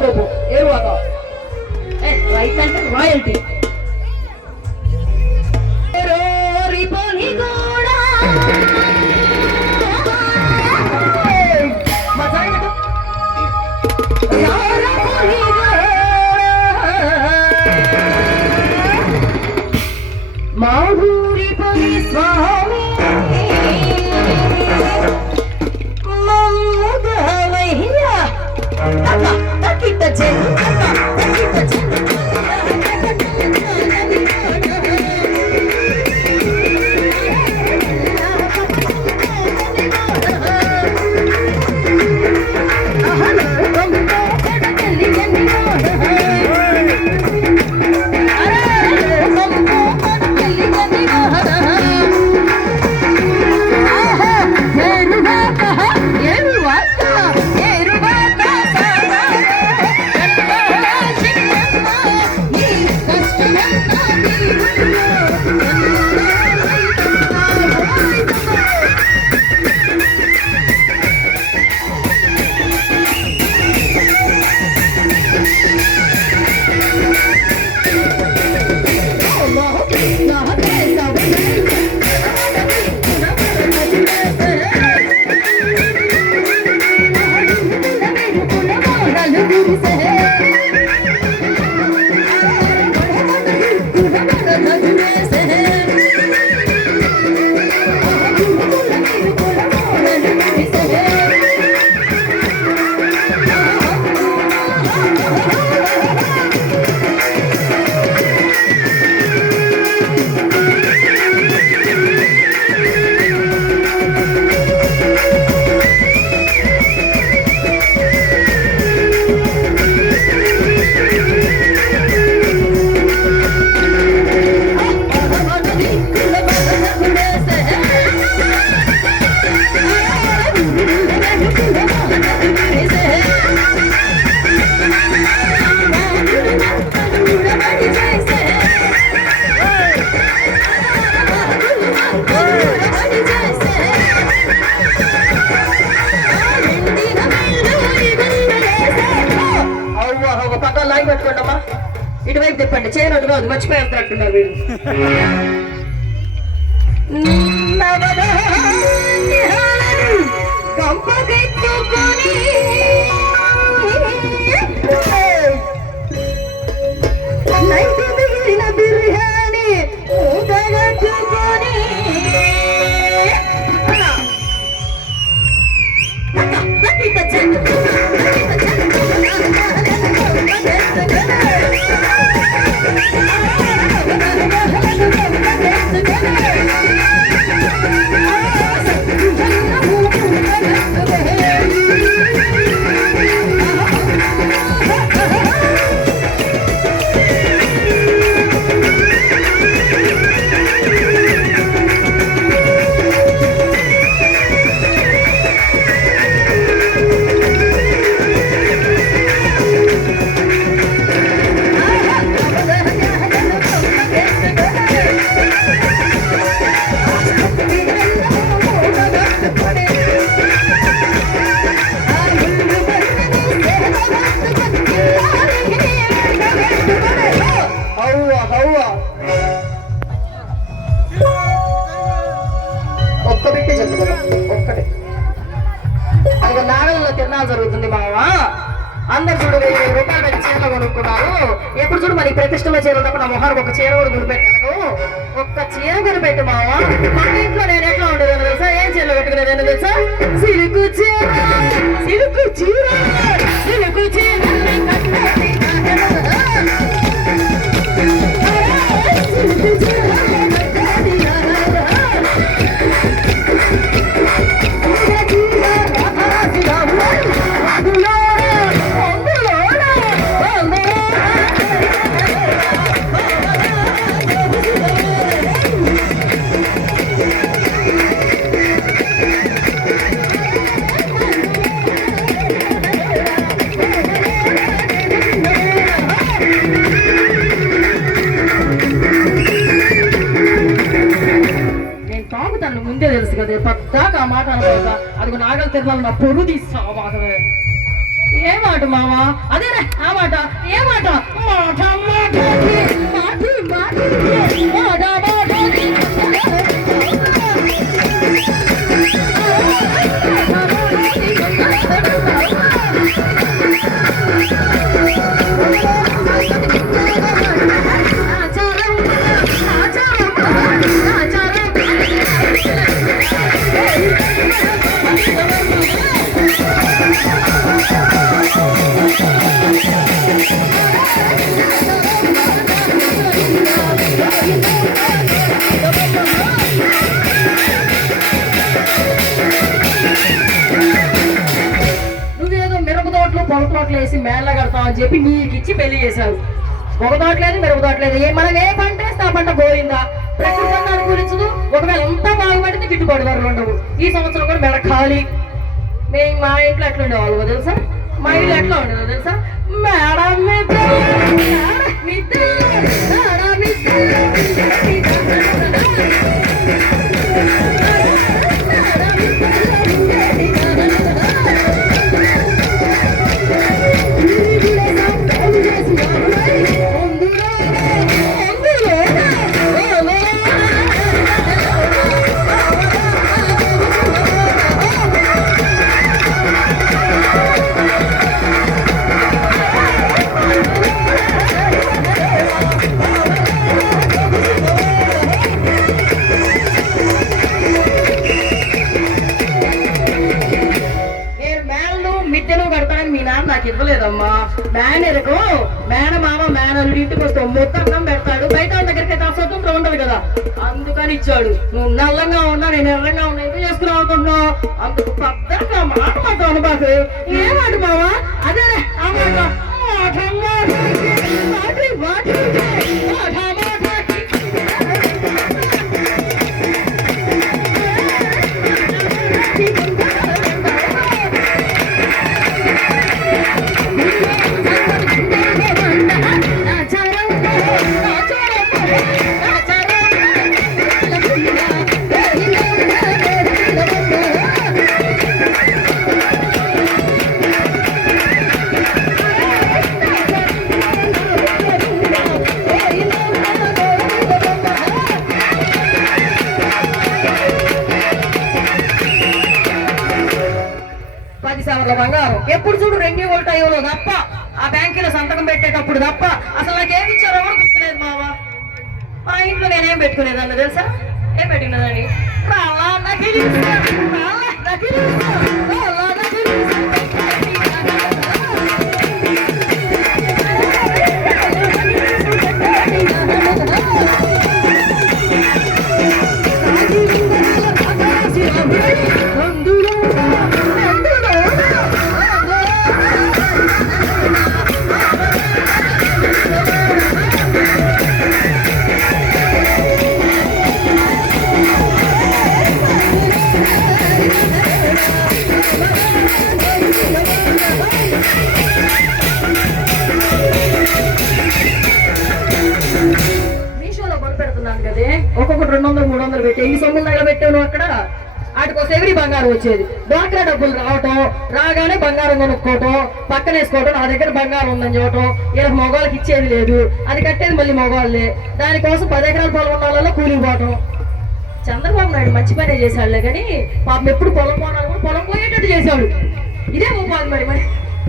పోపు ఏరువాక ఏ రైట్ అంటే రాయల్టీ మాధురి పరి స్వామి మమ్ముదవయ్యా కాదు మర్చిపోయేస్తున్నట్టున్నారు వీడు కంపకెత్తుకొని చీర కూడా కొనిపెట్టాను ఒక్క చీర కొనిపెట్టు మావా. మా ఇంట్లో నేను ఎట్లా ఉండేదాన్ని తెలుసా? ఏం చీరలు కట్టుకునేదాన్ని తెలుసా? సిలుకు చీర. సిలుకు చీర. సిలుకు చీర. సిలుకు చీర. ముందే తెలుసు ఆ మాట అనలేక అది నాగలు తిరణాలు నా పొరు తీస్తావా మాధవే ఏ మాట మావా? అదే ఆ మాట? ఏ మాట? మాట మాట మాట మాట తోటలు వేసి మేళ్ళ కడతామని అని చెప్పి నీకు ఇచ్చి పెళ్ళి చేశారు. ఒక తోటలేదు మిరప తోటలేదు. ఏ మనం ఏ పంట వేస్తే ఆ పంట పోయిందా? ప్రకృతి అనుకూలించదు. ఒకవేళ ఎంత బాగుపడితే గిట్టుబాటు ధరలు ఉండవు. ఈ సంవత్సరం కూడా మెడ ఖాళీ. మేము మా ఇంట్లో ఎట్లా ఉండేవాళ్ళు తెలుసా? మా ఇల్లు ఎట్లా ఉండేదో తెలుసా? మేడం మిద్దె, మేనలు గడపడానికి మీ నాన్న నాకు ఇవ్వలేదమ్మా. మేనరుకు. మేన మామ మేనల్లుడు ఇంటికి వస్తే మొత్తం పెడతాడు. బయట దగ్గరికి అయితే అస్వతంత్రం ఉండదు కదా. అందుకని ఇచ్చాడు. నువ్వు నల్లంగా ఉన్నా నేను ఎర్రంగా ఉన్నా ఎందుకు చేసుకున్నావు అనుకుంటున్నావు? అందుకు పద్ధతిగా మాట మాట్లాడు. బాబు ఏమాట మావా అదే అమ్మ మా ఇంట్లో నేనేం పెట్టుకునేదాన్ని తెలుసా? ఏం పెట్టుకునేదాన్ని రాలా నకిలీస్, పెడుతున్నాను కదే. ఒక్కొక్కటి రెండు వందలు మూడు వందలు పెట్టి. ఎన్ని సొమ్ములు దగ్గర పెట్టావు అక్కడ వాటికి ఒక ఎవరి బంగారం వచ్చేది? డ్వాక్రా డబ్బులు రావటం రాగానే బంగారం కొనుక్కోవటం పక్కన వేసుకోవటం నా దగ్గర బంగారం ఉందని చెప్పటం ఇలా మొగాళ్ళకి ఇచ్చేది లేదు. అది కట్టేది మళ్ళీ మగవాళ్ళే. దానికోసం పది ఎకరాల పొలం ఉన్న వాళ్ళలో పోవటం. చంద్రబాబు నాయుడు మంచి పనే చేశాడులే కానీ పాపం ఎప్పుడు పొలం పోనాలు కూడా పొలం పోయేటట్టు చేశాడు. ఇదే ఉపాధి మరి మరి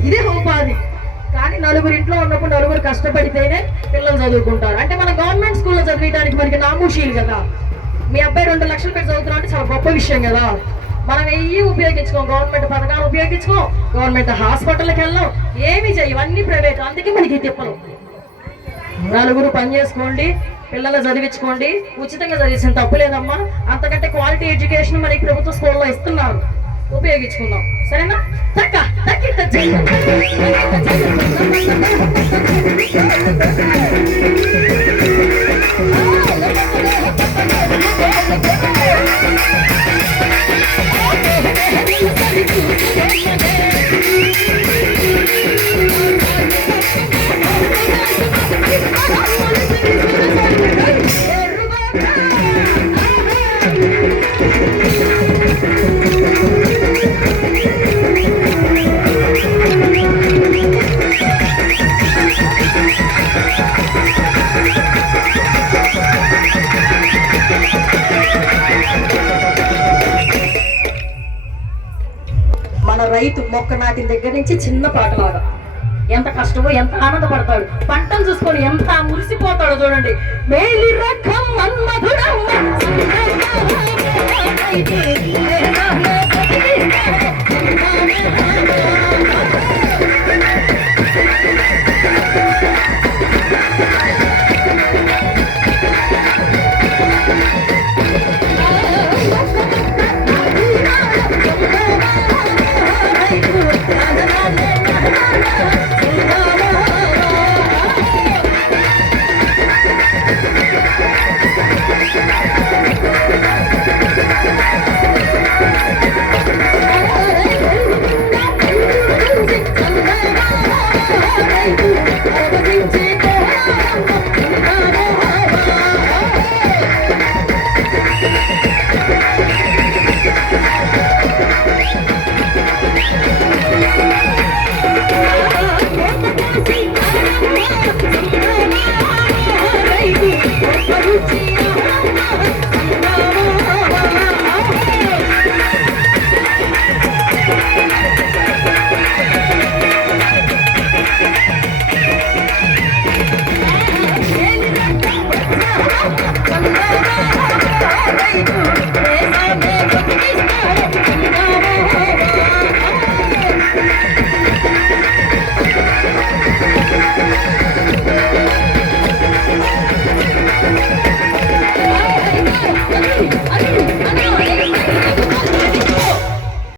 ఇదే ఉపాధి. కానీ నలుగురు ఇంట్లో ఉన్నప్పుడు నలుగురు కష్టపడితేనే పిల్లలు చదువుకుంటారు. అంటే మన గవర్నమెంట్ స్కూల్లో చదివడానికి మనకి నామూషీలు కదా. మీ అబ్బాయి రెండు లక్షలు పెట్టి చదువుతున్నాడు అంటే చాలా గొప్ప విషయం కదా. మనం వెయ్యి ఉపయోగించుకోం? గవర్నమెంట్ పథకాలు ఉపయోగించుకోం? గవర్నమెంట్ హాస్పిటల్కి వెళ్ళాం. ఏమి చేయం అన్ని ప్రైవేట్. అందుకే మనకి తిప్పలు. నలుగురు పని చేసుకోండి పిల్లలు చదివించుకోండి. ఉచితంగా చదివించిన తప్పు లేదమ్మా అంతకంటే క్వాలిటీ ఎడ్యుకేషన్ మనకి ప్రభుత్వ స్కూల్లో ఇస్తున్నారు. ఉపయోగించుకుందాం. సరేనా? తక్క తక్కిత జై ఒక్క నాటి దగ్గర నుంచి చిన్న పాటలాగా ఎంత కష్టమో ఎంత ఆనందపడతాడు. పంటను చూసుకొని ఎంత మురిసిపోతాడో చూడండి. మేలి రకం మన్మధుడమ్మ.